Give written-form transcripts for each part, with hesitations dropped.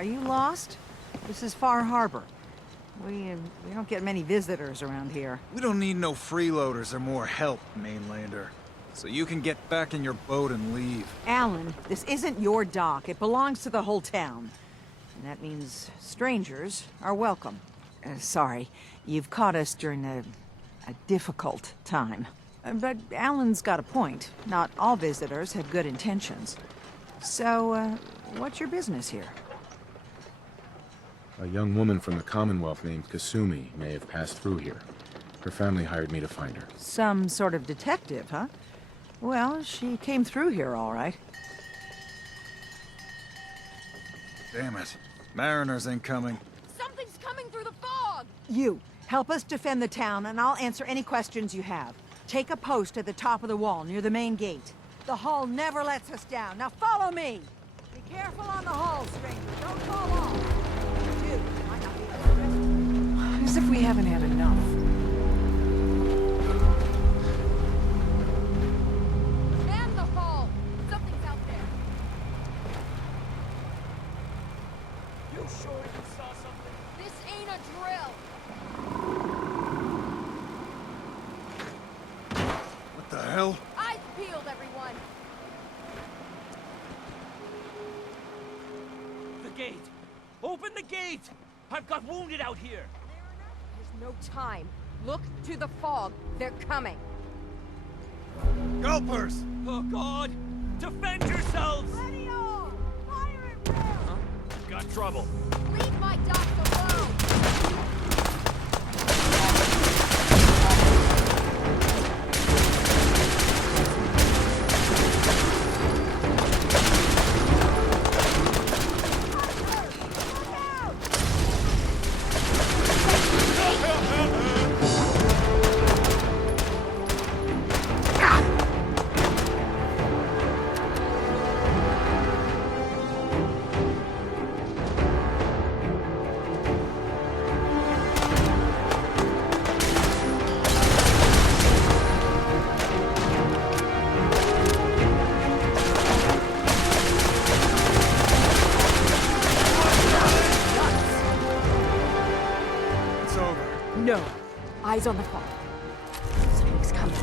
Are you lost? This is Far Harbor. We don't get many visitors around here. We don't need no freeloaders or more help, mainlander. So you can get back in your boat and leave. Alan, this isn't your dock. It belongs to the whole town. And that means strangers are welcome. Sorry, you've caught us during a difficult time. But Alan's got a point. Not all visitors have good intentions. So, what's your business here? A young woman from the Commonwealth named Kasumi may have passed through here. Her family hired me to find her. Some sort of detective, huh? Well, she came through here all right. Damn it. Mariners ain't coming. Something's coming through the fog! You, help us defend the town, and I'll answer any questions you have. Take a post at the top of the wall, near the main gate. The hull never lets us down. Now follow me! Be careful on the hull, stranger. Don't fall off. Dude, might not be able to rescue. As if we haven't had enough. Man the hull! Something's out there. You sure you saw something? This ain't a drill! What the hell? Eyes peeled, everyone! The gate! Open the gate! I've got wounded out here! There's no time. Look to the fog. They're coming. Gulpers! Oh God! Defend yourselves! Ready all! Fire and rail! Got trouble. Leave my dock alone! It's over. No. Eyes on the fog. Something's coming.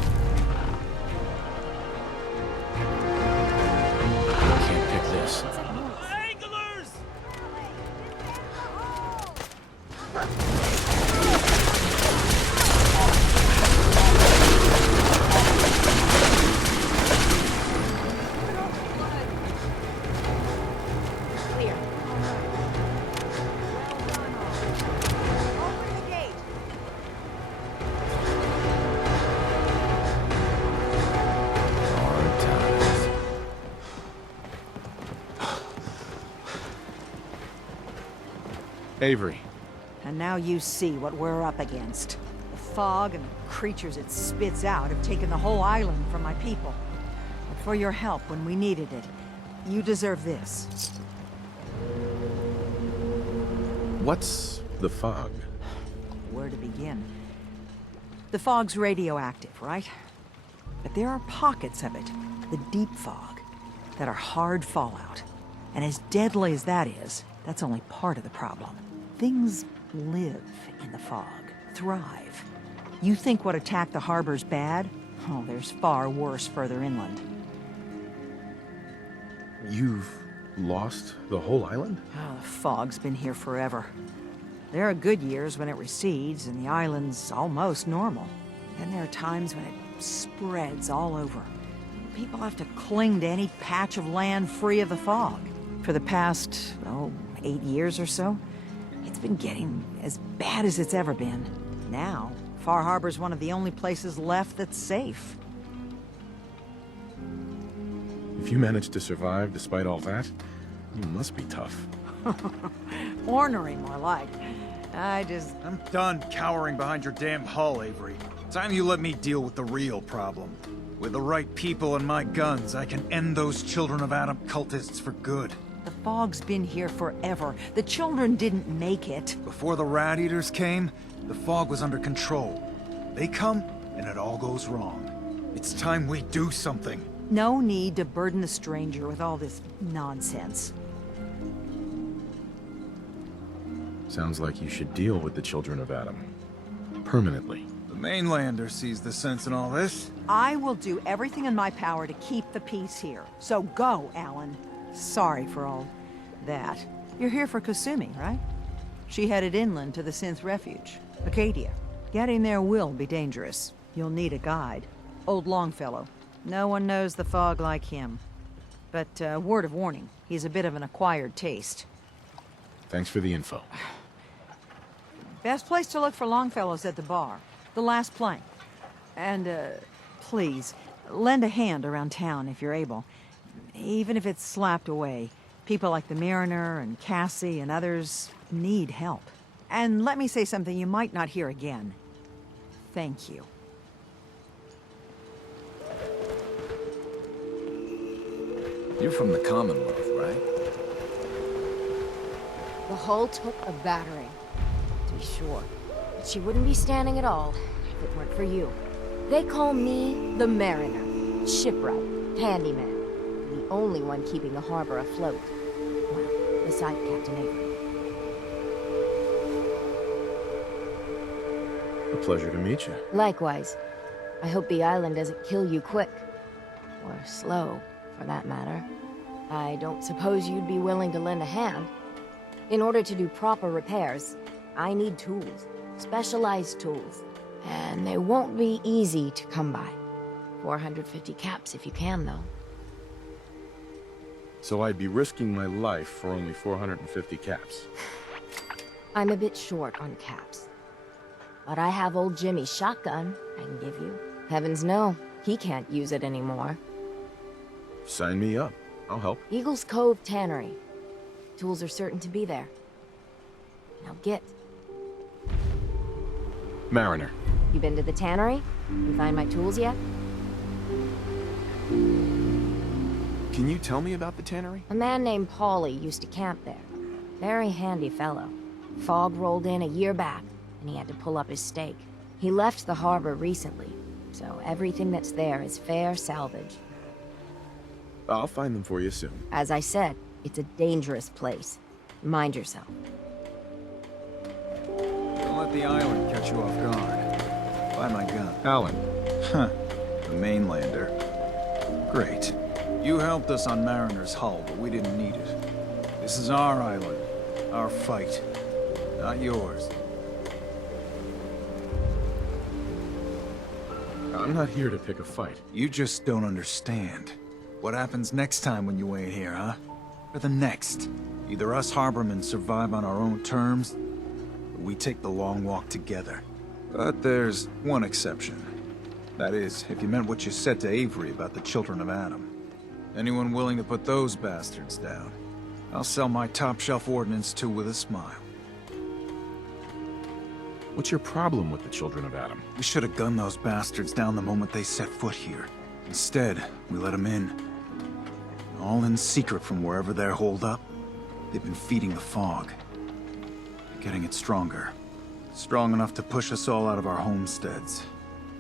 Can't pick this. Anglers! Clear. Open the gate. Hard times. Avery. And now you see what we're up against. The fog and the creatures it spits out have taken the whole island from my people. But for your help when we needed it, you deserve this. What's the fog? Where to begin? The fog's radioactive, right? But there are pockets of it, the deep fog, that are hard fallout. And as deadly as that is, that's only part of the problem. Things live in the fog, thrive. You think what attacked the harbor's bad? Oh, there's far worse further inland. You've lost the whole island? Oh, the fog's been here forever. There are good years when it recedes and the island's almost normal. Then there are times when it spreads all over. People have to cling to any patch of land free of the fog. For the past, 8 years or so, it's been getting as bad as it's ever been. Now, Far Harbor's one of the only places left that's safe. If you managed to survive despite all that, you must be tough. Ornery, more like. I'm done cowering behind your damn hull, Avery. Time you let me deal with the real problem. With the right people and my guns, I can end those Children of Adam cultists for good. The fog's been here forever. The children didn't make it. Before the Rat Eaters came, the fog was under control. They come, and it all goes wrong. It's time we do something. No need to burden the stranger with all this nonsense. Sounds like you should deal with the children of Adam. Permanently. The mainlander sees the sense in all this. I will do everything in my power to keep the peace here. So go, Alan. Sorry for all that. You're here for Kasumi, right? She headed inland to the Synth Refuge, Acadia. Getting there will be dangerous. You'll need a guide. Old Longfellow. No one knows the fog like him. But, word of warning, he's a bit of an acquired taste. Thanks for the info. Best place to look for Longfellow's at the bar. The last plank. And, please, lend a hand around town if you're able. Even if it's slapped away. People like the Mariner and Cassie and others need help. And let me say something you might not hear again. Thank you. You're from the Commonwealth, right? The hull took a battering, to be sure. But she wouldn't be standing at all if it weren't for you. They call me the Mariner, shipwright, handyman. The only one keeping the harbor afloat. Well, beside Captain Avery. A pleasure to meet you. Likewise. I hope the island doesn't kill you quick. Or slow, for that matter. I don't suppose you'd be willing to lend a hand. In order to do proper repairs, I need tools. Specialized tools. And they won't be easy to come by. 450 caps if you can, though. So I'd be risking my life for only 450 caps. I'm a bit short on caps. But I have old Jimmy's shotgun I can give you. Heavens no, he can't use it anymore. Sign me up. I'll help. Eagle's Cove Tannery. Tools are certain to be there. Now get. Mariner. You been to the tannery? You find my tools yet? Can you tell me about the tannery? A man named Paulie used to camp there. Very handy fellow. Fog rolled in a year back, and he had to pull up his stake. He left the harbor recently, so everything that's there is fair salvage. I'll find them for you soon. As I said, it's a dangerous place. Mind yourself. Don't let the island catch you off guard. Buy my gun. Alan. Huh. The mainlander. Great. You helped us on Mariner's hull, but we didn't need it. This is our island. Our fight. Not yours. I'm not here to pick a fight. You just don't understand. What happens next time when you ain't here, huh? Or the next? Either us harbormen survive on our own terms, or we take the long walk together. But there's one exception. That is, if you meant what you said to Avery about the children of Adam. Anyone willing to put those bastards down, I'll sell my top-shelf ordnance to with a smile. What's your problem with the children of Adam? We should have gunned those bastards down the moment they set foot here. Instead, we let them in. All in secret from wherever they're holed up. They've been feeding the fog. They're getting it stronger. Strong enough to push us all out of our homesteads.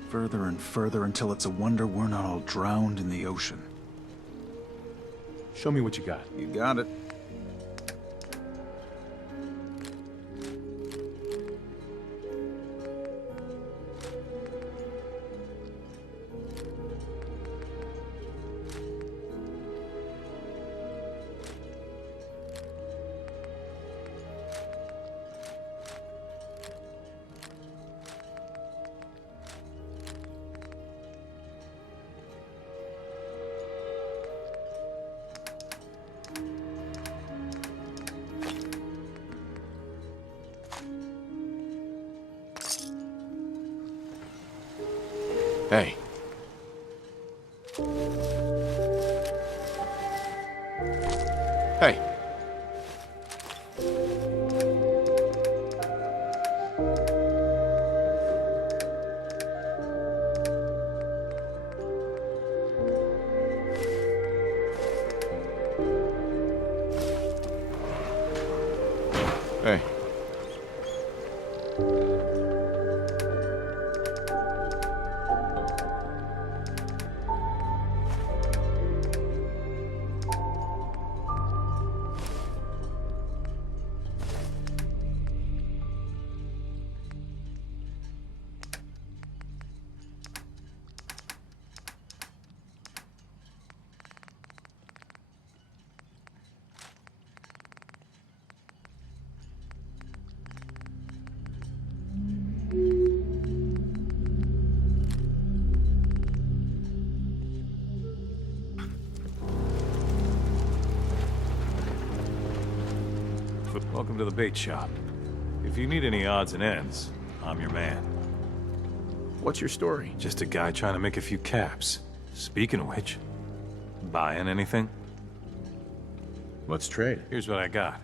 Further and further until it's a wonder we're not all drowned in the ocean. Show me what you got. You got it. Hey. Hey. Hey. Welcome to the bait shop. If you need any odds and ends, I'm your man. What's your story? Just a guy trying to make a few caps. Speaking of which, buying anything? Let's trade. Here's what I got.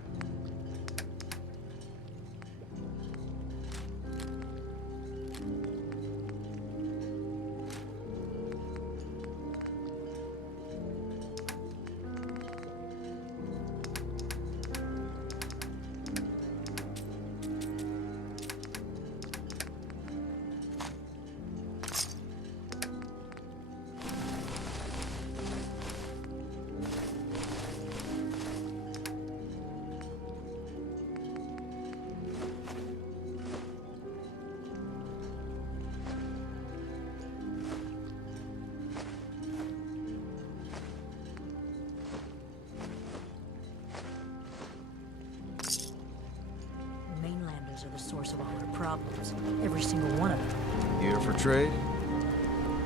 Mainlanders are the source of all our problems. Every single one of them. Here for trade?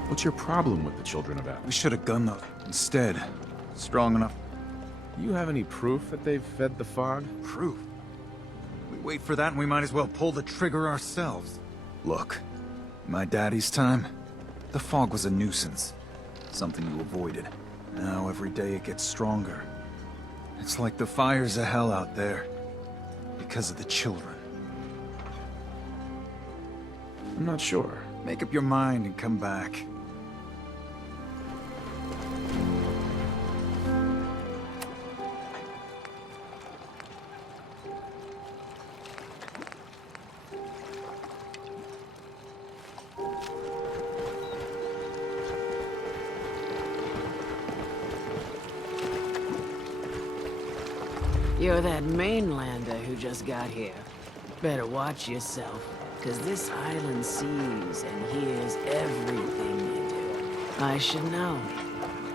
What's your problem with the children of We Atom? should have gunned those instead. Strong enough. You have any proof that they've fed the fog? Proof. We wait for that and we might as well pull the trigger ourselves. Look, my daddy's time, the fog was a nuisance. Something you avoided. Now every day it gets stronger. It's like the fires of hell out there. Because of the children. I'm not sure. Make up your mind and come back. You're that mainlander who just got here. Better watch yourself, cause this island sees and hears everything you do. I should know.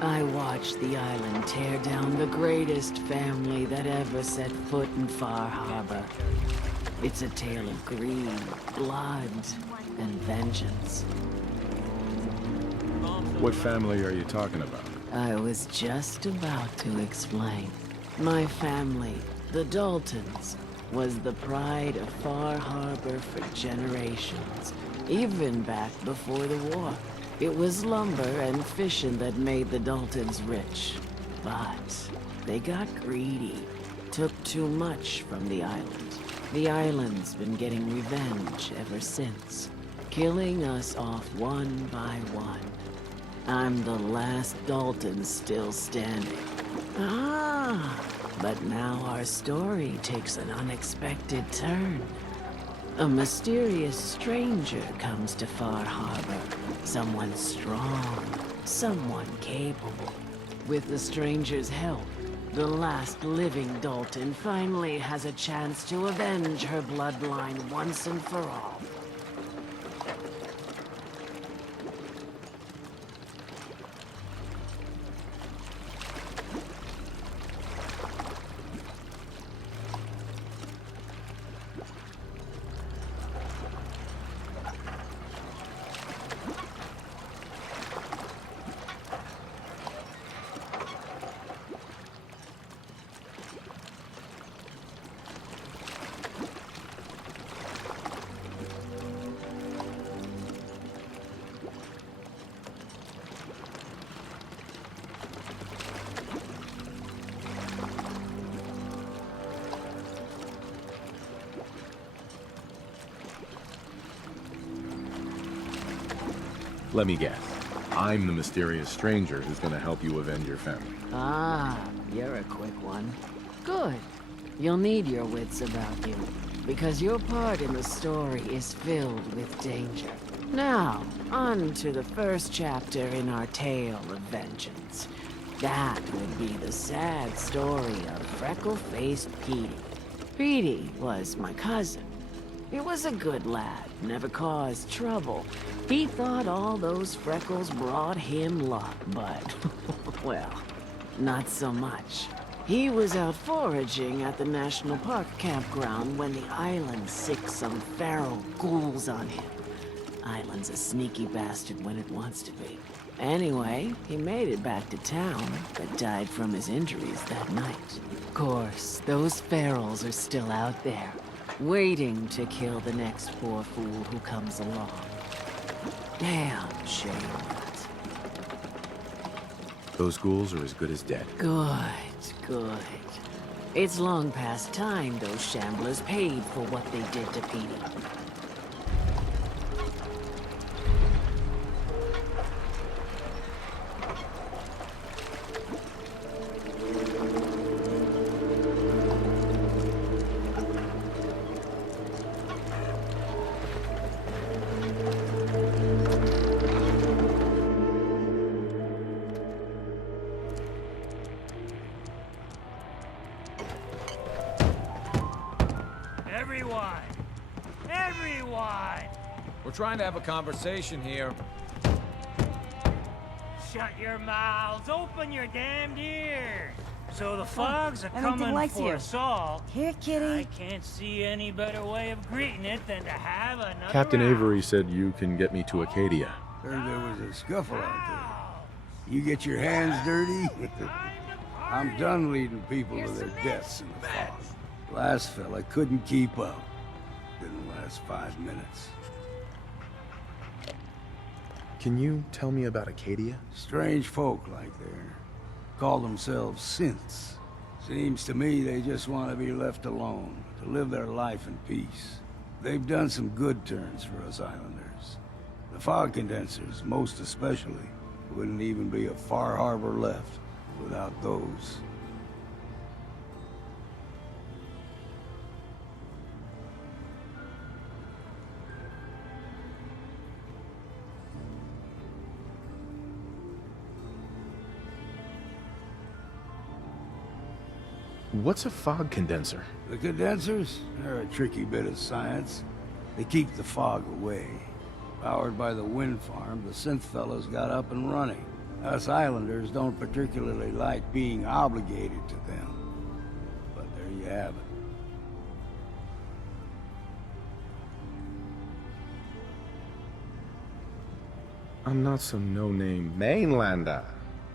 I watched the island tear down the greatest family that ever set foot in Far Harbor. It's a tale of greed, blood, and vengeance. What family are you talking about? I was just about to explain. My family, the Daltons, was the pride of Far Harbor for generations, even back before the war. It was lumber and fishing that made the Daltons rich. But they got greedy, took too much from the island. The island's been getting revenge ever since, killing us off one by one. I'm the last Dalton still standing. Ah, but now our story takes an unexpected turn. A mysterious stranger comes to Far Harbor. Someone strong, someone capable. With the stranger's help, the last living Dalton finally has a chance to avenge her bloodline once and for all. Let me guess. I'm the mysterious stranger who's gonna help you avenge your family. Ah, you're a quick one. Good. You'll need your wits about you, because your part in the story is filled with danger. Now, on to the first chapter in our tale of vengeance. That would be the sad story of freckle-faced Petey. Petey was my cousin. He was a good lad, never caused trouble. He thought all those freckles brought him luck, but, well, not so much. He was out foraging at the National Park campground when the island sicked some feral ghouls on him. Island's a sneaky bastard when it wants to be. Anyway, he made it back to town, but died from his injuries that night. Of course, those ferals are still out there, waiting to kill the next poor fool who comes along. Damn shame that. Those ghouls are as good as dead. Good, good. It's long past time those shamblers paid for what they did to Petey. Everyone! We're trying to have a conversation here. Shut your mouths, open your damned ears! So the fogs are coming likes for you. us all. Here, kitty. I can't see any better way of greeting it than to have another Captain round. Avery said you can get me to Acadia. Heard there was a scuffle out there. You get your hands dirty? I'm done leading people to their deaths in the fog. Last fella couldn't keep up. Didn't last 5 minutes. Can you tell me about Acadia? Strange folk like there. Call themselves synths. Seems to me they just want to be left alone, to live their life in peace. They've done some good turns for us islanders. The fog condensers, most especially, wouldn't even be a Far Harbor left without those. What's a fog condenser? The condensers? They're a tricky bit of science. They keep the fog away. Powered by the wind farm, the synth fellows got up and running. Us islanders don't particularly like being obligated to them. But there you have it. I'm not some no-name mainlander.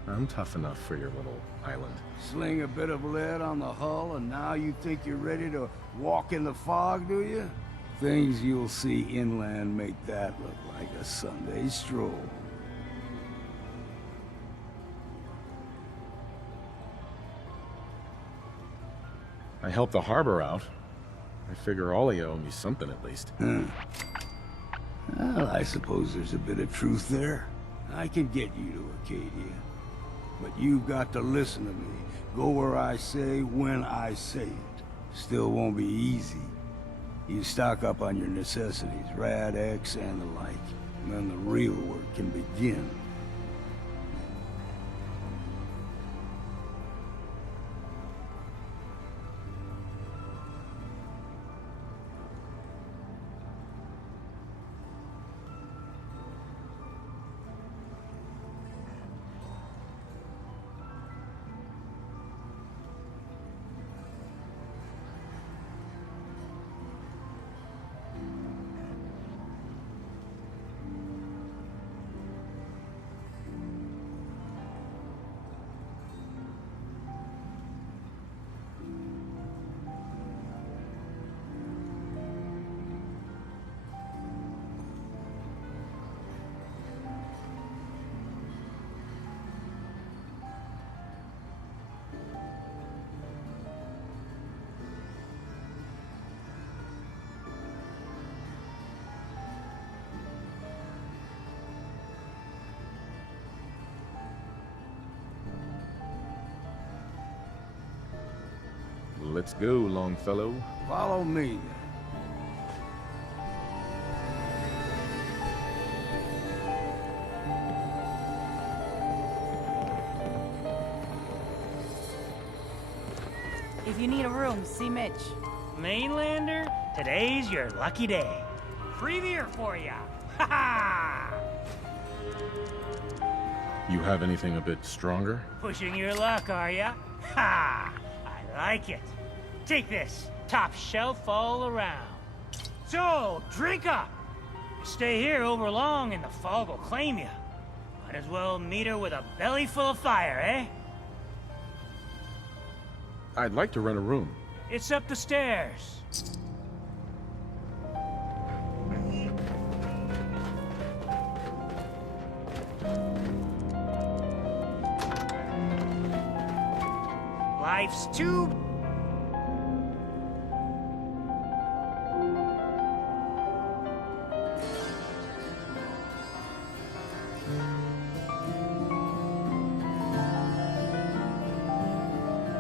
I'm tough enough for your little island. Sling a bit of lead on the hull, and now you think you're ready to walk in the fog, do you? Things you'll see inland make that look like a Sunday stroll. I helped the harbor out. I figure all of you owe me something at least. Well, I suppose there's a bit of truth there. I can get you to Acadia. But you've got to listen to me. Go where I say, when I say it. Still won't be easy. You stock up on your necessities, Rad X and the like. And then the real work can begin. Let's go, Longfellow. Follow me. If you need a room, see Mitch. Mainlander, today's your lucky day. Free beer for ya. Ha ha! You have anything a bit stronger? Pushing your luck, are ya? Ha! I like it. Take this. Top shelf all around. So, drink up. Stay here over long and the fog will claim you. Might as well meet her with a belly full of fire, eh? I'd like to rent a room. It's up the stairs. Life's too...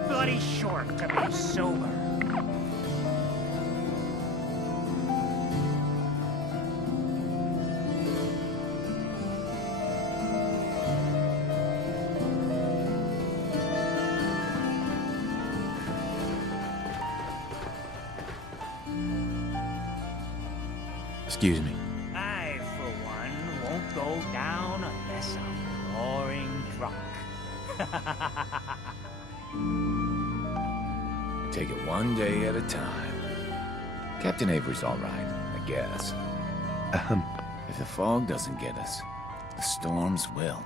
bloody short to be sober. Excuse me. I, for one, won't go down unless I'm roaring drunk. Take it one day at a time. Captain Avery's all right, I guess. If the fog doesn't get us, the storms will.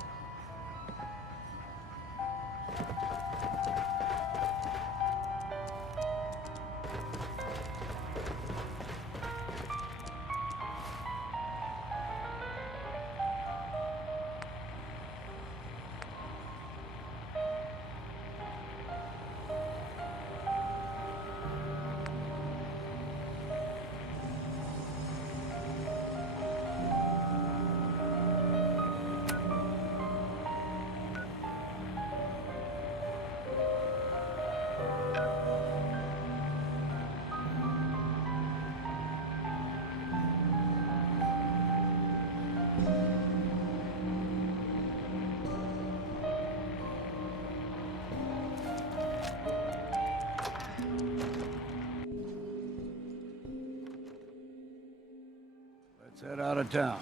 Let's head out of town.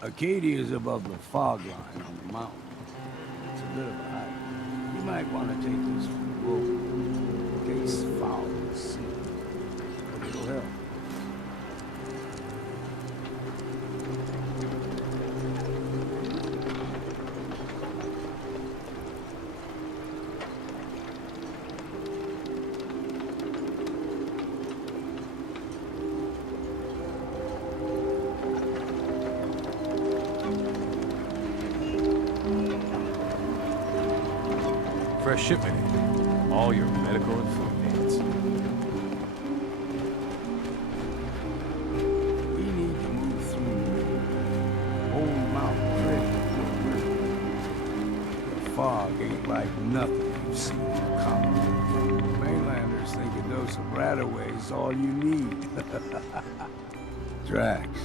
Acadia is above the fog line on the mountain. It's a bit of a hike. You might want to take this road in case foul is seen. But it'll help. Fresh shipment in. All your medical and food needs. We need to move through Old Mountain Creek. The fog ain't like nothing you've seen in Colorado. Mainlanders think a dose of Radaway is all you need. Tracks,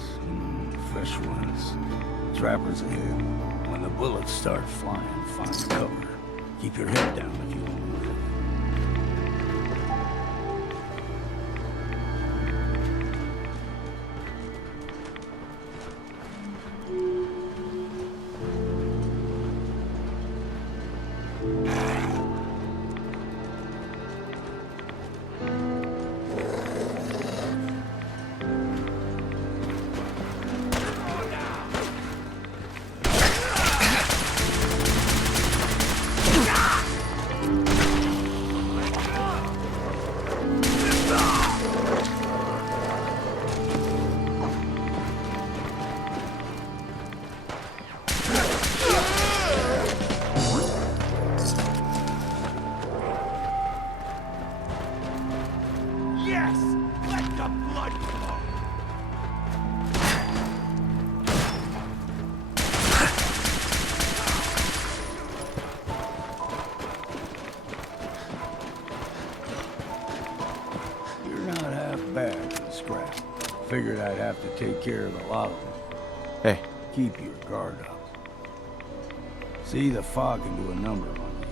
fresh ones. Trappers ahead. When the bullets start flying, find cover. Keep your head down if you want to live. Figured I'd have to take care of a lot of them. Hey. Keep your guard up. See, the fog can do a number on you.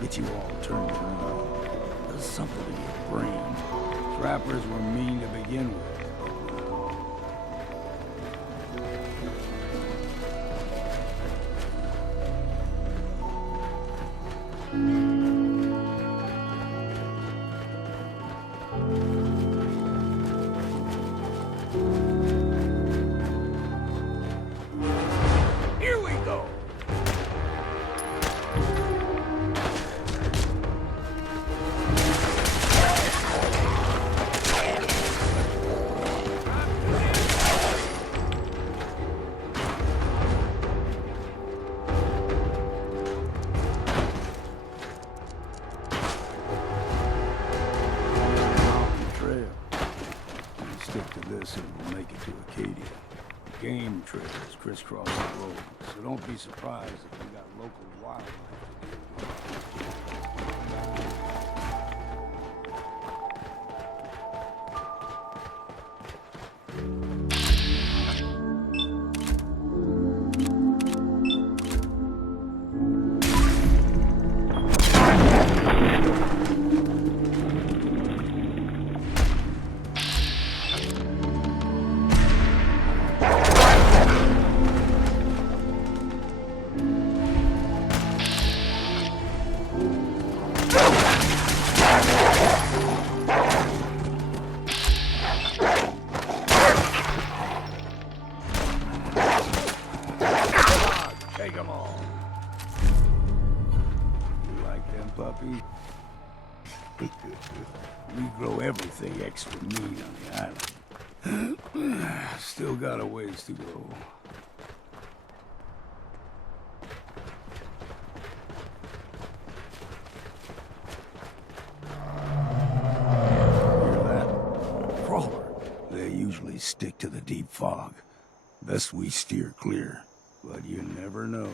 Get you all turned around. Does something to your brain. Trappers were mean to begin with. Don't be surprised if we got local wildlife. Take them all. You like them puppies? We grow everything extra meat on the island. Still got a ways to go. Hear that? Crawler. They usually stick to the deep fog. Best we steer clear. But you never know.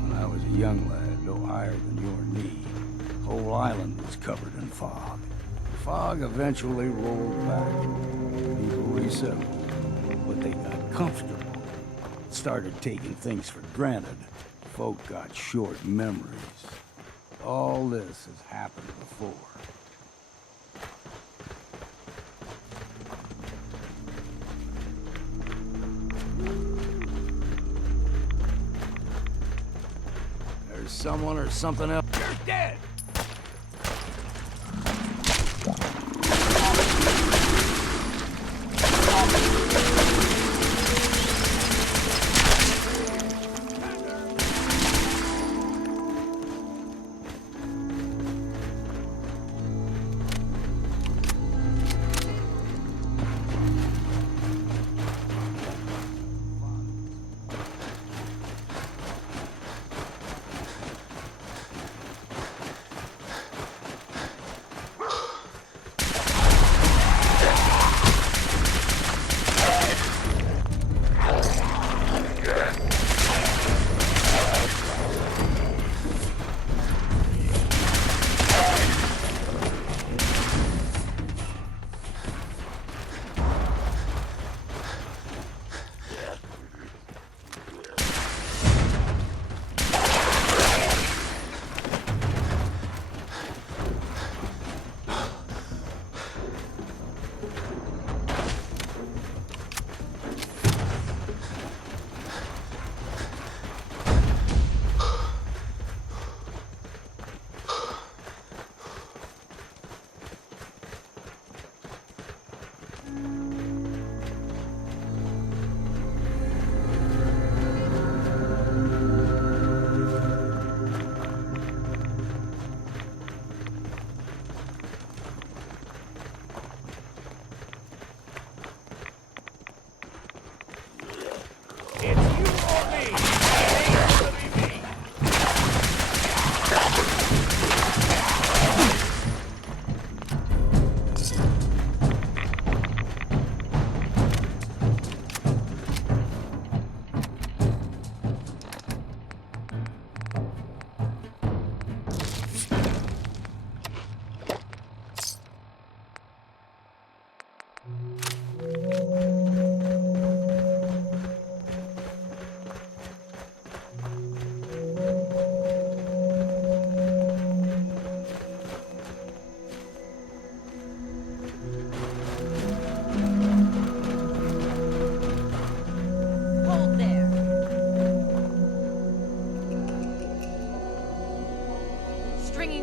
When I was a young lad, no higher than your knee, the whole island was covered in fog. The fog eventually rolled back. People resettled, but they got comfortable. Started taking things for granted. Folk got short memories. All this has happened before. There's someone or something else. You're dead!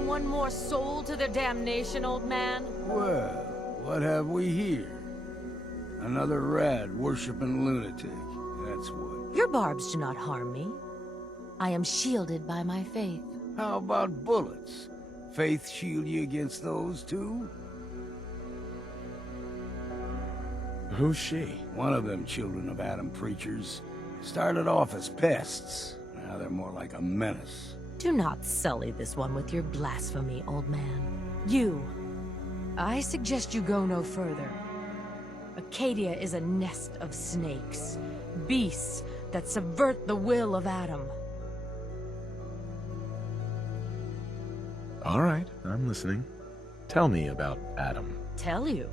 One more soul to their damnation, old man? Well, what have we here? Another rad worshipping lunatic. That's what. Your barbs do not harm me. I am shielded by my faith. How about bullets? Faith shield you against those too? Who's she? One of them children of Adam preachers. Started off as pests. Now they're more like a menace. Do not sully this one with your blasphemy, old man. You. I suggest you go no further. Acadia is a nest of snakes. Beasts that subvert the will of Adam. All right, I'm listening. Tell me about Adam. Tell you.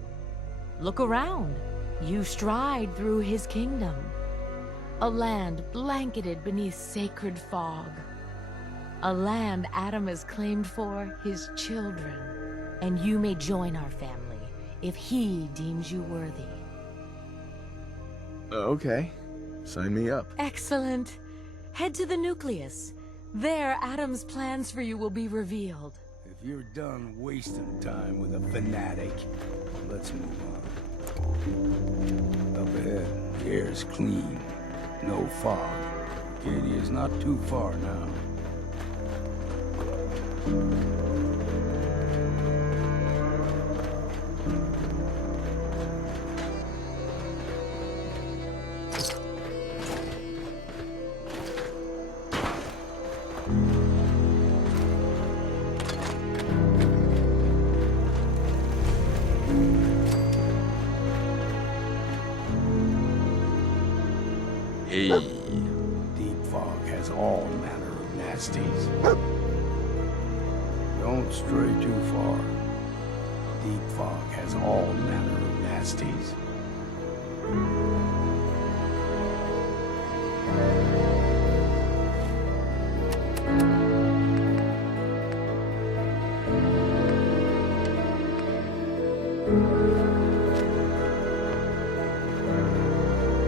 Look around. You stride through his kingdom. A land blanketed beneath sacred fog. A land Adam has claimed for his children. And you may join our family if he deems you worthy. Okay, sign me up. Excellent. Head to the nucleus. There, Adam's plans for you will be revealed. If you're done wasting time with a fanatic, let's move on. Up ahead, the air's clean. No fog. Acadia's not too far now. Hey. Deep fog has all manner of nasties. Don't stray too far. Deep fog has all manner of nasties.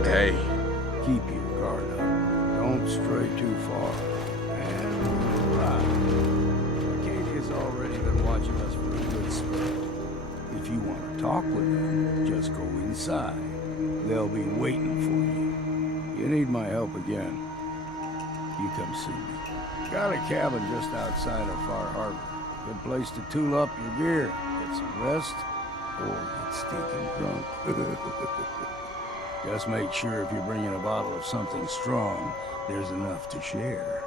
Hey. Keep your guard up. Don't stray too far. And right. Acadia's already been watching us for a good spell. If you want to talk with them, just go inside. They'll be waiting for you. You need my help again, you come see me. Got a cabin just outside of Far Harbor. Good place to tool up your gear, get some rest, or get stinking drunk. Just make sure if you're bringing a bottle of something strong, there's enough to share.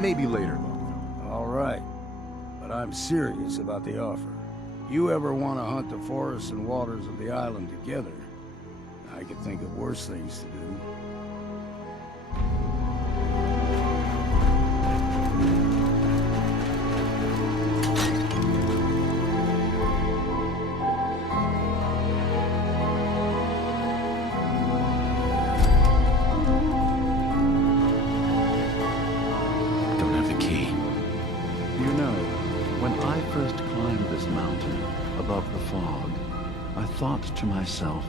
Maybe later. All right, but I'm serious about the offer. You ever want to hunt the forests and waters of the island together, I could think of worse things to do. Don't have the key. You know, when I first climbed this mountain above the fog, I thought to myself,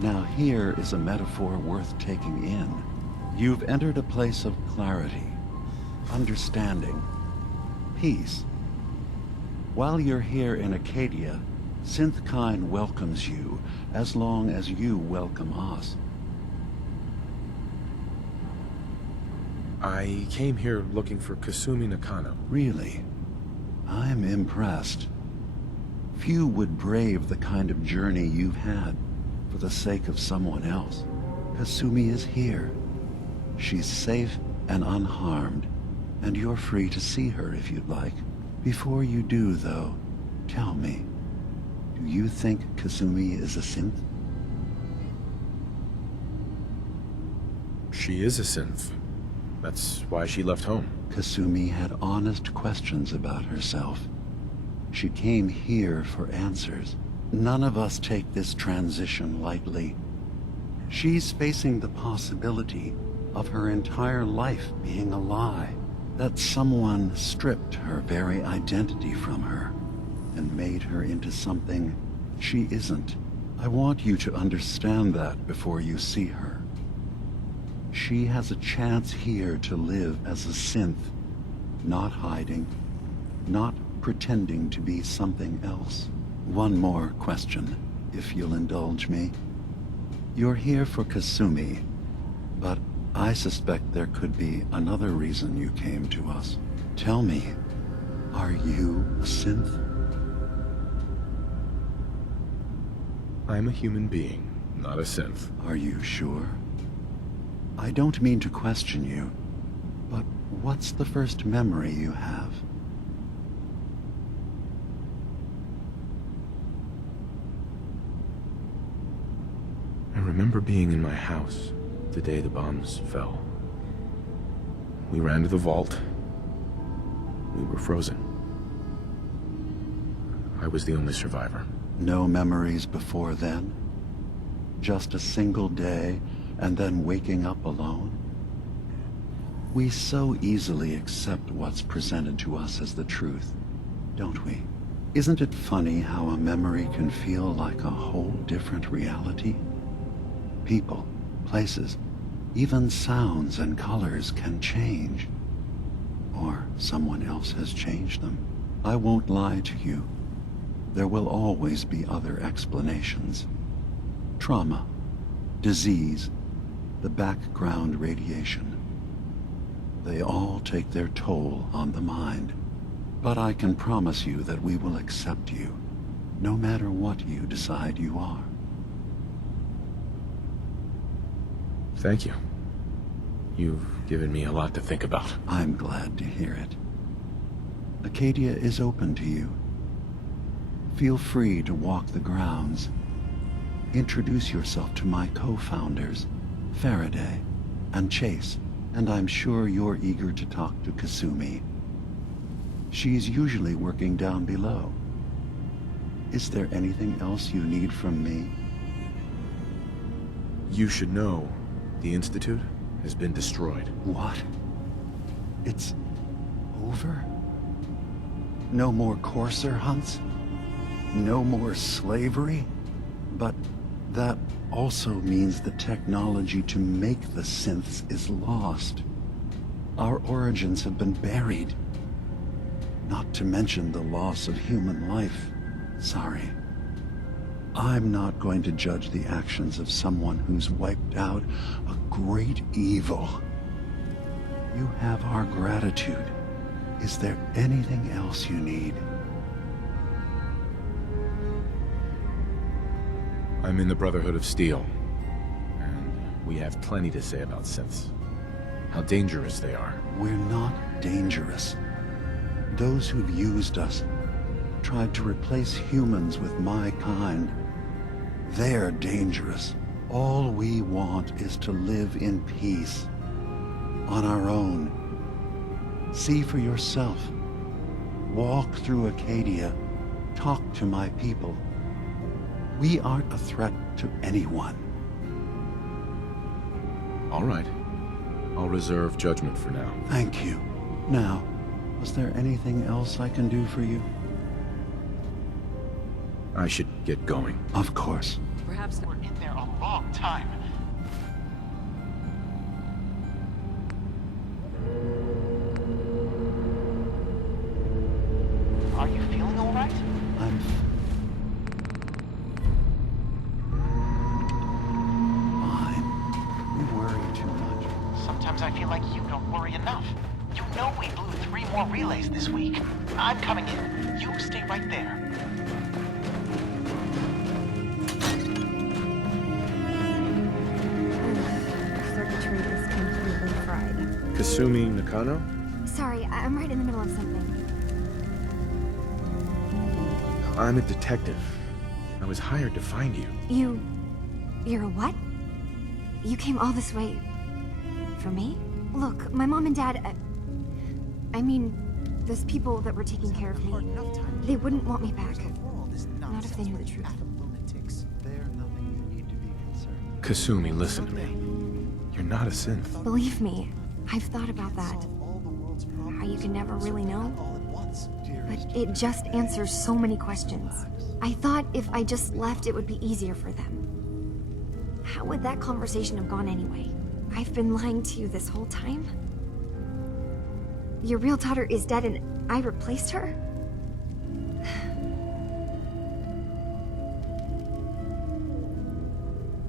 now here is a metaphor worth taking in. You've entered a place of clarity, understanding, peace. While you're here in Acadia, Synthkind welcomes you as long as you welcome us. I came here looking for Kasumi Nakano. Really? I'm impressed. Few would brave the kind of journey you've had for the sake of someone else. Kasumi is here. She's safe and unharmed, and you're free to see her if you'd like. Before you do, though, tell me, do you think Kasumi is a synth? She is a synth. That's why she left home. Kasumi had honest questions about herself. She came here for answers. None of us take this transition lightly. She's facing the possibility of her entire life being a lie, that someone stripped her very identity from her and made her into something she isn't. I want you to understand that before you see her. She has a chance here to live as a synth, not hiding, not pretending to be something else. One more question, if you'll indulge me. You're here for Kasumi, but I suspect there could be another reason you came to us. Tell me, are you a synth? I'm a human being, not a synth. Are you sure? I don't mean to question you, but what's the first memory you have? I remember being in my house the day the bombs fell. We ran to the vault. We were frozen. I was the only survivor. No memories before then? Just a single day, and then waking up alone? We so easily accept what's presented to us as the truth, don't we? Isn't it funny how a memory can feel like a whole different reality? People, places, even sounds and colors can change. Or someone else has changed them. I won't lie to you. There will always be other explanations. Trauma, disease, the background radiation. They all take their toll on the mind. But I can promise you that we will accept you, no matter what you decide you are. Thank you. You've given me a lot to think about. I'm glad to hear it. Acadia is open to you. Feel free to walk the grounds. Introduce yourself to my co-founders, Faraday and Chase, and I'm sure you're eager to talk to Kasumi. She's usually working down below. Is there anything else you need from me? You should know, the Institute has been destroyed. What? It's over? No more courser hunts? No more slavery? But that also means the technology to make the synths is lost. Our origins have been buried. Not to mention the loss of human life. Sorry. I'm not going to judge the actions of someone who's wiped out a great evil. You have our gratitude. Is there anything else you need? I'm in the Brotherhood of Steel, and we have plenty to say about synths. How dangerous they are. We're not dangerous. Those who've used us, tried to replace humans with my kind, they're dangerous. All we want is to live in peace, on our own. See for yourself. Walk through Acadia. Talk to my people. We aren't a threat to anyone. All right. I'll reserve judgment for now. Thank you. Now, was there anything else I can do for you? I should get going. Of course. Perhaps we're in there a long time. Are you feeling all right? I'm fine. You worry too much. Sometimes I feel like you don't worry enough. You know we blew 3 more relays this week. I'm coming in. You stay right there. Circuitry is completely fried. Kasumi Nakano? Sorry, I'm right in the middle of something. I'm a detective. I was hired to find you. You're a what? You came all this way... for me? Look, my mom and dad... I mean, those people that were taking care of me, they wouldn't want me back. Not if they knew the truth. Kasumi, listen to me. You're not a synth. Believe me, I've thought about that. How you can never really know. But it just answers so many questions. I thought if I just left, it would be easier for them. How would that conversation have gone anyway? I've been lying to you this whole time? Your real daughter is dead and I replaced her?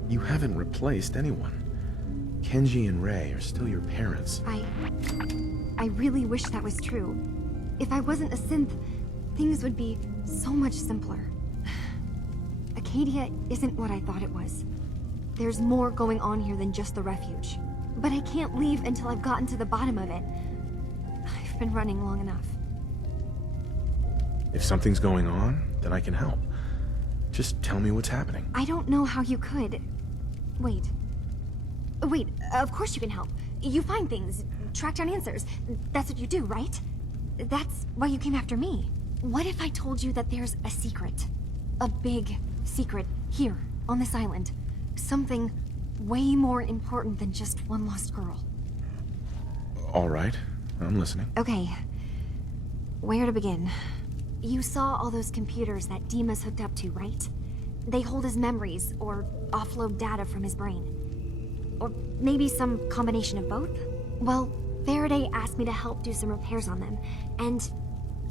You haven't replaced anyone. Kenji and Rei are still your parents. I really wish that was true. If I wasn't a synth, things would be so much simpler. Acadia isn't what I thought it was. There's more going on here than just the refuge. But I can't leave until I've gotten to the bottom of it. I've been running long enough. If something's going on, then I can help. Just tell me what's happening. I don't know how you could. Wait. Wait, of course you can help. You find things, track down answers. That's what you do, right? That's why you came after me. What if I told you that there's a secret? A big secret here, on this island. Something way more important than just one lost girl. All right, I'm listening. Okay. Where to begin? You saw all those computers that Dima's hooked up to, right? They hold his memories, or offload data from his brain. Or maybe some combination of both? Well, Faraday asked me to help do some repairs on them, and,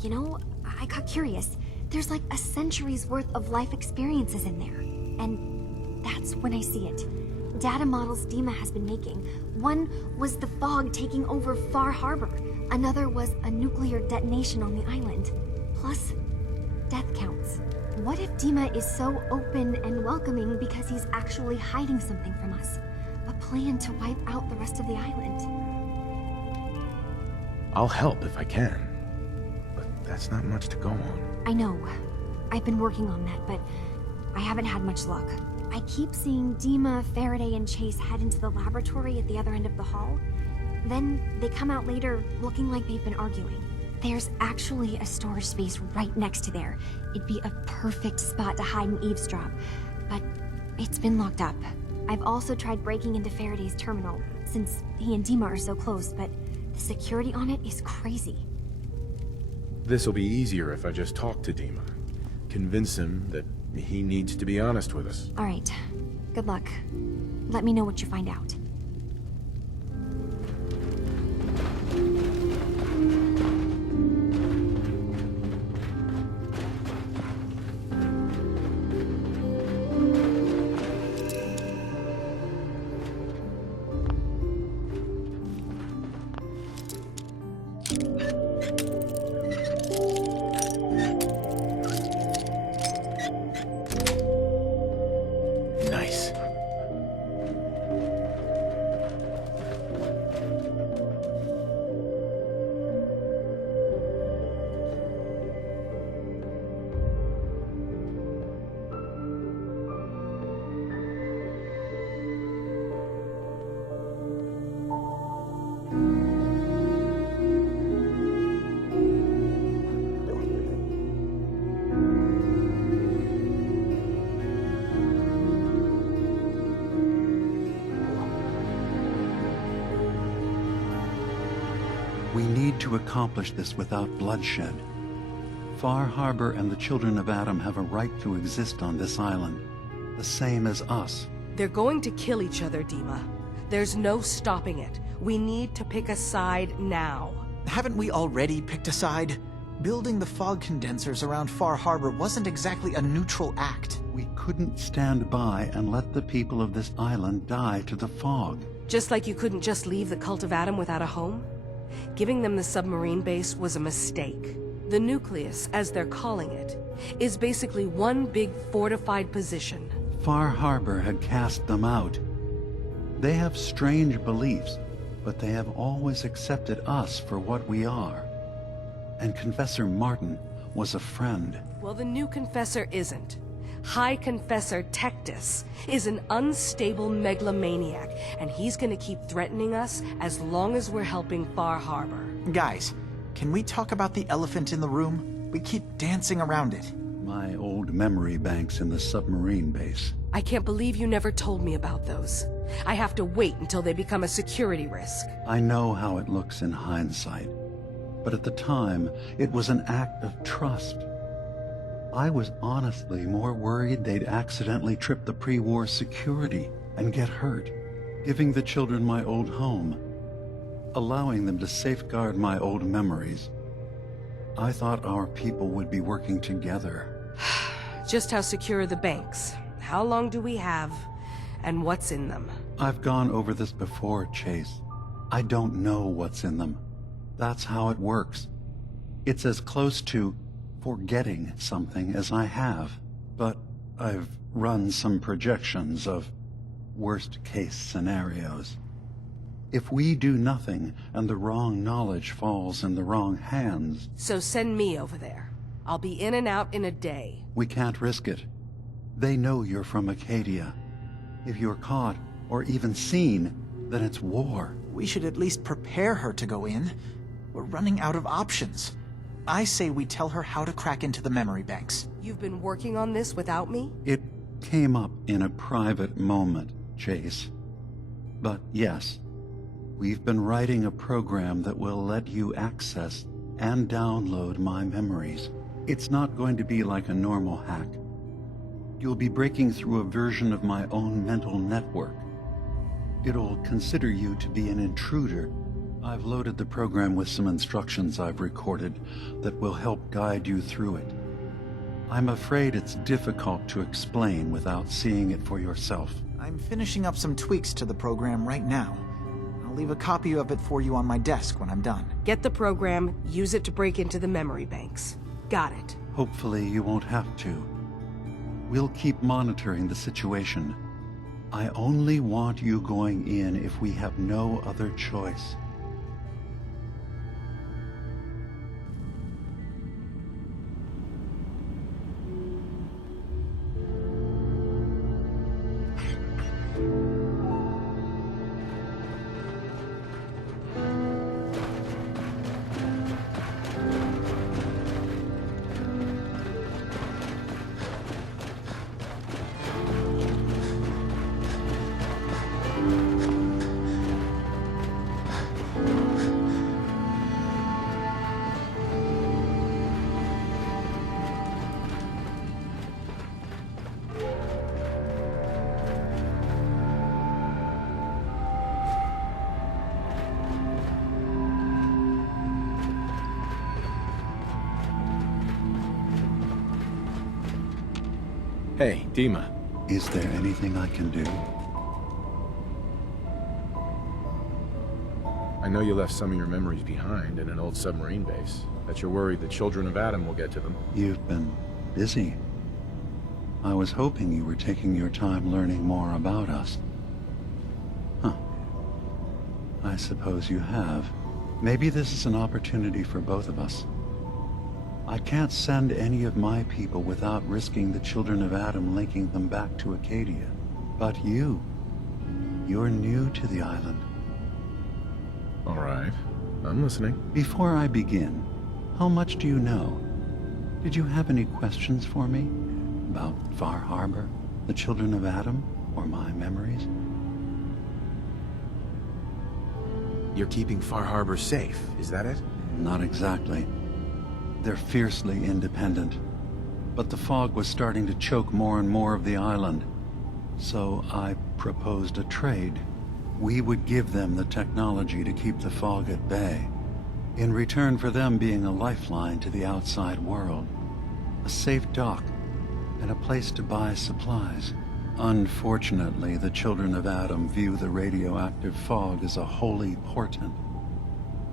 you know, I got curious. There's like a century's worth of life experiences in there, and that's when I see it. Data models Dima has been making. One was the fog taking over Far Harbor. Another was a nuclear detonation on the island. Plus, death counts. What if Dima is so open and welcoming because he's actually hiding something from us? A plan to wipe out the rest of the island. I'll help if I can, but that's not much to go on. I know. I've been working on that, but I haven't had much luck. I keep seeing Dima, Faraday, and Chase head into the laboratory at the other end of the hall. Then they come out later looking like they've been arguing. There's actually a storage space right next to there. It'd be a perfect spot to hide and eavesdrop, but it's been locked up. I've also tried breaking into Faraday's terminal, since he and Dima are so close, but the security on it is crazy. This'll be easier if I just talk to Dima. Convince him that he needs to be honest with us. All right. Good luck. Let me know what you find out. Nice. We need to accomplish this without bloodshed. Far Harbor and the children of Adam have a right to exist on this island, the same as us. They're going to kill each other, Dima. There's no stopping it. We need to pick a side now. Haven't we already picked a side? Building the fog condensers around Far Harbor wasn't exactly a neutral act. We couldn't stand by and let the people of this island die to the fog. Just like you couldn't just leave the Cult of Adam without a home? Giving them the submarine base was a mistake. The nucleus, as they're calling it, is basically one big fortified position. Far Harbor had cast them out. They have strange beliefs, but they have always accepted us for what we are. And Confessor Martin was a friend. Well, the new Confessor isn't. High Confessor Tectus is an unstable megalomaniac, and he's gonna keep threatening us as long as we're helping Far Harbor. Guys, can we talk about the elephant in the room? We keep dancing around it. My old memory banks in the submarine base. I can't believe you never told me about those. I have to wait until they become a security risk. I know how it looks in hindsight, but at the time, it was an act of trust. I was honestly more worried they'd accidentally trip the pre-war security and get hurt, giving the children my old home, allowing them to safeguard my old memories. I thought our people would be working together. Just how secure are the banks? How long do we have? And what's in them? I've gone over this before, Chase. I don't know what's in them. That's how it works. It's as close to forgetting something as I have, but I've run some projections of worst-case scenarios. If we do nothing and the wrong knowledge falls in the wrong hands, So send me over there. I'll be in and out in a day. we can't risk it. They know you're from Acadia. If you're caught, or even seen, then it's war. We should at least prepare her to go in. We're running out of options. I say we tell her how to crack into the memory banks. You've been working on this without me? It came up in a private moment, Chase. But yes, we've been writing a program that will let you access and download my memories. It's not going to be like a normal hack. You'll be breaking through a version of my own mental network. It'll consider you to be an intruder. I've loaded the program with some instructions I've recorded that will help guide you through it. I'm afraid it's difficult to explain without seeing it for yourself. I'm finishing up some tweaks to the program right now. I'll leave a copy of it for you on my desk when I'm done. Get the program, use it to break into the memory banks. Got it. Hopefully you won't have to. We'll keep monitoring the situation. I only want you going in if we have no other choice. Hey, Dima. Is there anything I can do? I know you left some of your memories behind in an old submarine base. Bet you're worried the children of Adam will get to them. You've been busy. I was hoping you were taking your time learning more about us. Huh. I suppose you have. Maybe this is an opportunity for both of us. I can't send any of my people without risking the children of Adam linking them back to Acadia. But you're new to the island. All right, I'm listening. Before I begin, how much do you know? Did you have any questions for me? About Far Harbor, the children of Adam, or my memories? You're keeping Far Harbor safe, is that it? Not exactly. They're fiercely independent. But the fog was starting to choke more and more of the island. So I proposed a trade. We would give them the technology to keep the fog at bay, in return for them being a lifeline to the outside world. A safe dock, and a place to buy supplies. Unfortunately, the children of Adam view the radioactive fog as a holy portent,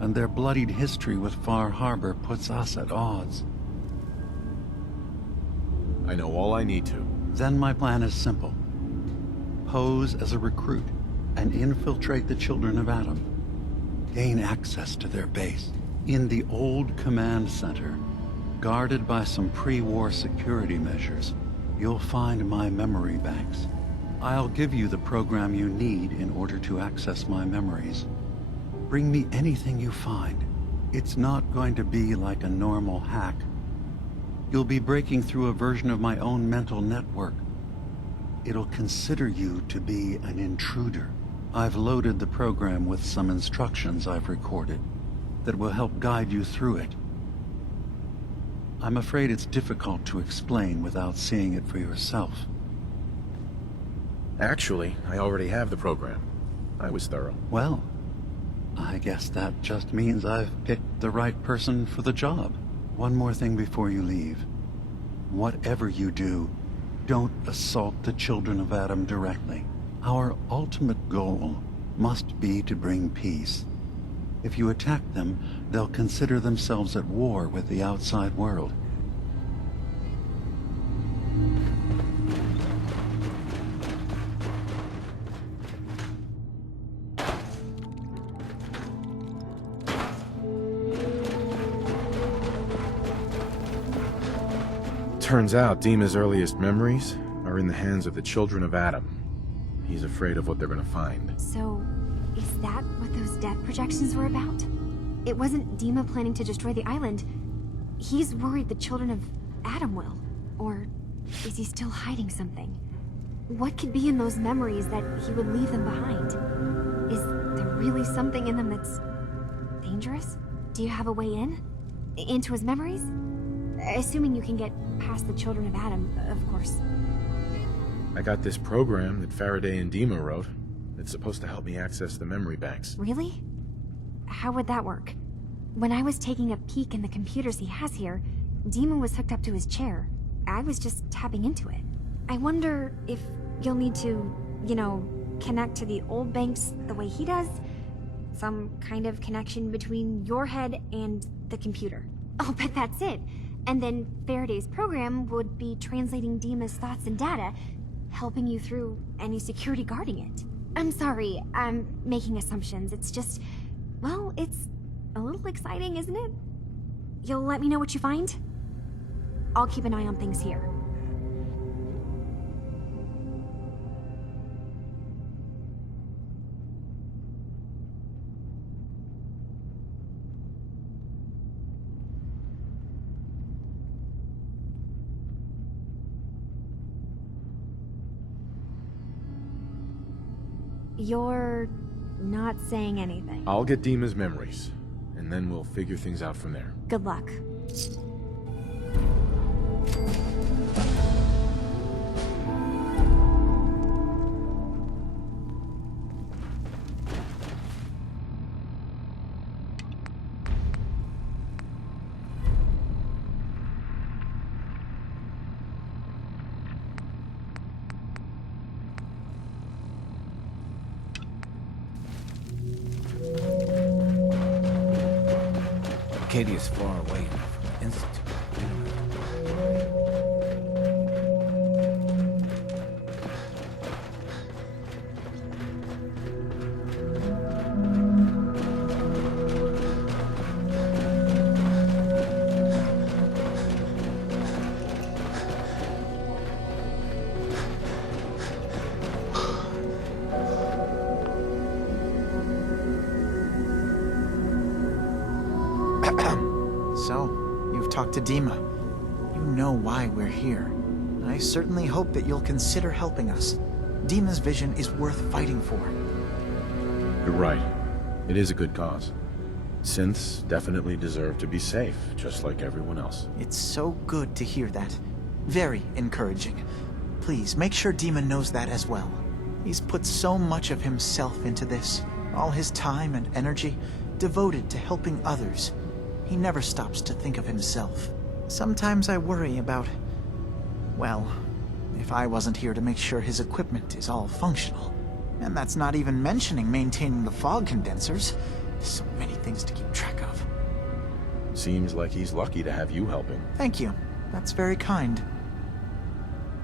and their bloodied history with Far Harbor puts us at odds. I know all I need to. Then my plan is simple. Pose as a recruit and infiltrate the children of Adam. Gain access to their base. In the old command center, guarded by some pre-war security measures, you'll find my memory banks. I'll give you the program you need in order to access my memories. Bring me anything you find. It's not going to be like a normal hack. You'll be breaking through a version of my own mental network. It'll consider you to be an intruder. I've loaded the program with some instructions I've recorded that will help guide you through it. I'm afraid it's difficult to explain without seeing it for yourself. Actually, I already have the program. I was thorough. Well, I guess that just means I've picked the right person for the job. One more thing before you leave. Whatever you do, don't assault the children of Adam directly. Our ultimate goal must be to bring peace. If you attack them, they'll consider themselves at war with the outside world. Turns out Dima's earliest memories are in the hands of the children of Adam. He's afraid of what they're gonna find. So, is that what those death projections were about? It wasn't Dima planning to destroy the island. He's worried the children of Adam will. Or is he still hiding something? What could be in those memories that he would leave them behind? Is there really something in them that's dangerous? Do you have a way in? Into his memories? Assuming you can get past the children of Adam, of course. I got this program that Faraday and Dima wrote. It's supposed to help me access the memory banks. Really? How would that work? When I was taking a peek in the computers he has here, Dima was hooked up to his chair. I was just tapping into it. I wonder if you'll need to, connect to the old banks the way he does? Some kind of connection between your head and the computer. Oh, but that's it. And then Faraday's program would be translating Dima's thoughts and data, helping you through any security guarding it. I'm sorry, I'm making assumptions. It's just, well, it's a little exciting, isn't it? You'll let me know what you find? I'll keep an eye on things here. You're not saying anything. I'll get Dima's memories, and then we'll figure things out from there. Good luck. Arcadia's far away enough from the Institute. So, you've talked to Dima. You know why we're here. I certainly hope that you'll consider helping us. Dima's vision is worth fighting for. You're right. It is a good cause. Synths definitely deserve to be safe, just like everyone else. It's so good to hear that. Very encouraging. Please, make sure Dima knows that as well. He's put so much of himself into this. All his time and energy devoted to helping others. He never stops to think of himself. Sometimes I worry about, well, if I wasn't here to make sure his equipment is all functional. And that's not even mentioning maintaining the fog condensers. So many things to keep track of. Seems like he's lucky to have you helping. Thank you. That's very kind.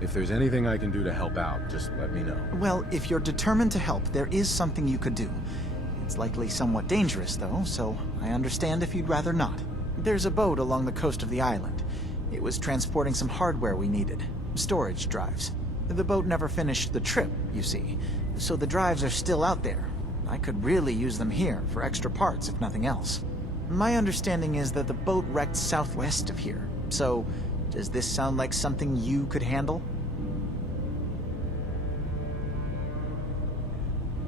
If there's anything I can do to help out, just let me know. Well, if you're determined to help, there is something you could do. It's likely somewhat dangerous, though, so I understand if you'd rather not. There's a boat along the coast of the island. It was transporting some hardware we needed. Storage drives. The boat never finished the trip, you see, so the drives are still out there. I could really use them here for extra parts, if nothing else. My understanding is that the boat wrecked southwest of here, so does this sound like something you could handle?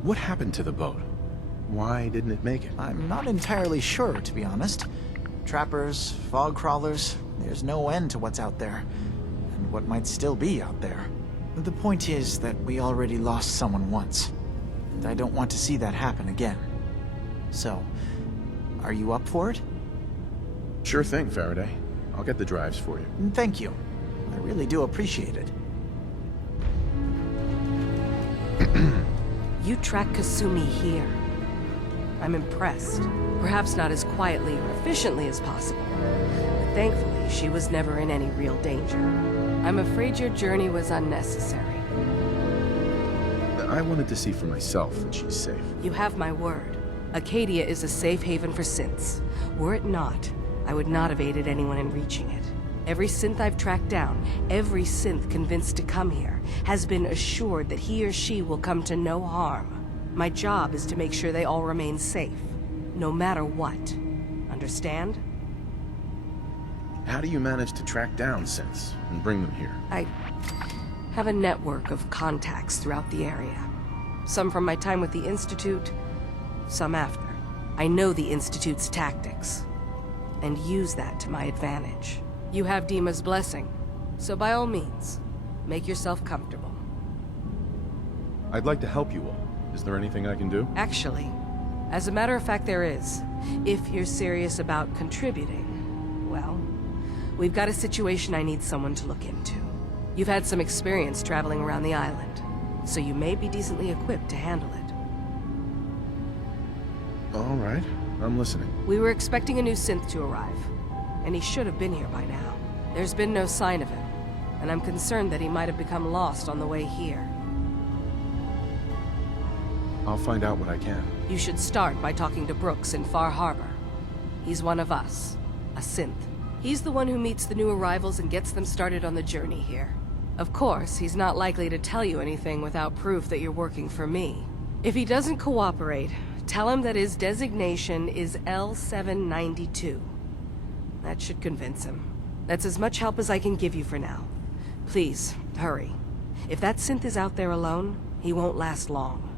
What happened to the boat? Why didn't it make it? I'm not entirely sure, to be honest. Trappers, fog crawlers, there's no end to what's out there. And what might still be out there. The point is that we already lost someone once. And I don't want to see that happen again. So, are you up for it? Sure thing, Faraday. I'll get the drives for you. Thank you. I really do appreciate it. You tracked Kasumi here. I'm impressed. Perhaps not as quietly or efficiently as possible. But thankfully, she was never in any real danger. I'm afraid your journey was unnecessary. I wanted to see for myself that she's safe. You have my word. Acadia is a safe haven for synths. Were it not, I would not have aided anyone in reaching it. Every synth I've tracked down, every synth convinced to come here, has been assured that he or she will come to no harm. My job is to make sure they all remain safe, no matter what. Understand? How do you manage to track down synths and bring them here? I have a network of contacts throughout the area. Some from my time with the Institute, some after. I know the Institute's tactics, and use that to my advantage. You have Dima's blessing, so by all means, make yourself comfortable. I'd like to help you all. Is there anything I can do? Actually, as a matter of fact, there is. If you're serious about contributing, well, we've got a situation I need someone to look into. You've had some experience traveling around the island, so you may be decently equipped to handle it. All right, I'm listening. We were expecting a new synth to arrive, and he should have been here by now. There's been no sign of him, and I'm concerned that he might have become lost on the way here. I'll find out what I can. You should start by talking to Brooks in Far Harbor. He's one of us, a synth. He's the one who meets the new arrivals and gets them started on the journey here. Of course, he's not likely to tell you anything without proof that you're working for me. If he doesn't cooperate, tell him that his designation is L792. That should convince him. That's as much help as I can give you for now. Please, hurry. If that synth is out there alone, he won't last long.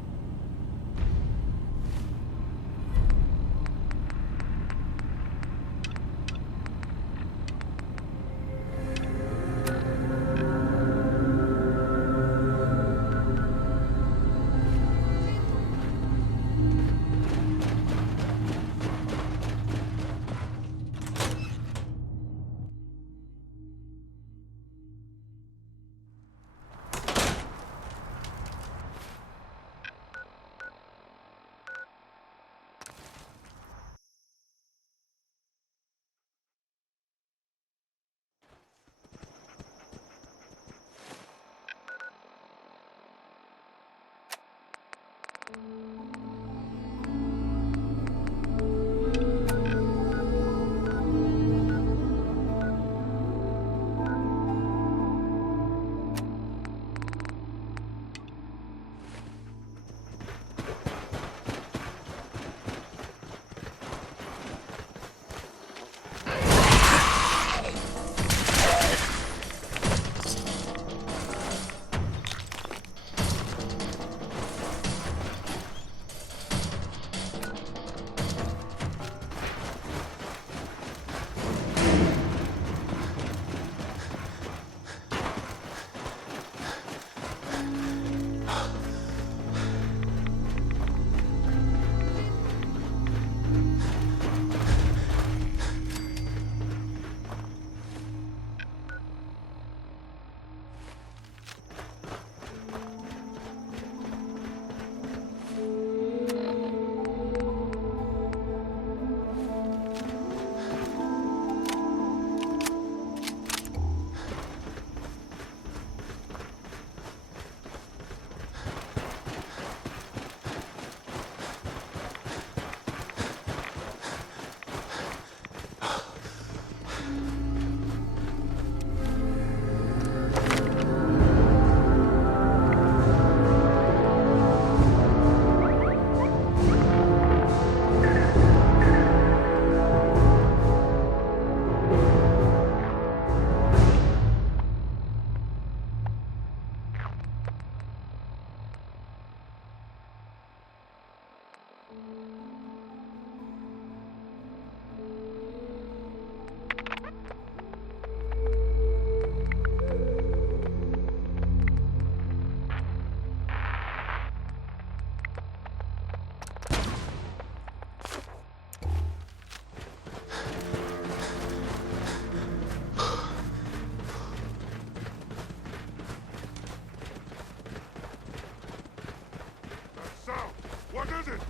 What is it?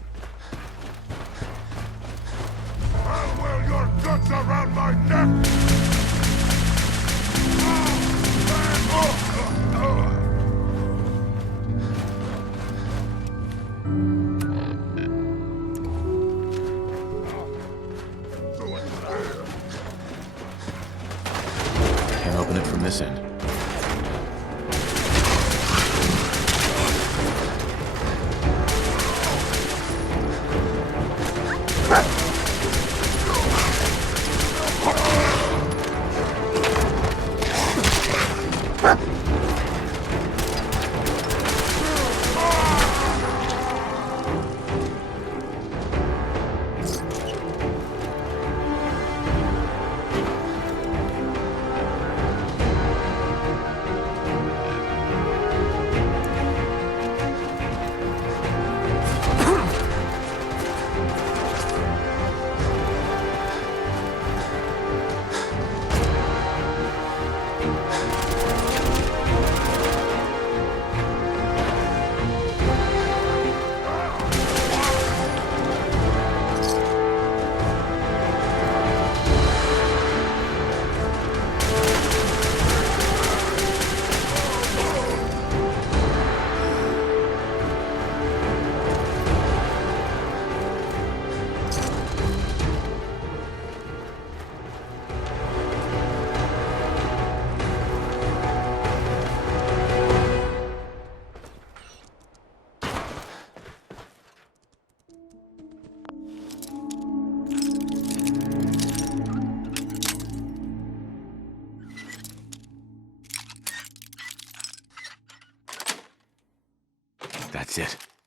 I'll wear your guts around my neck! open it from this end. That's it.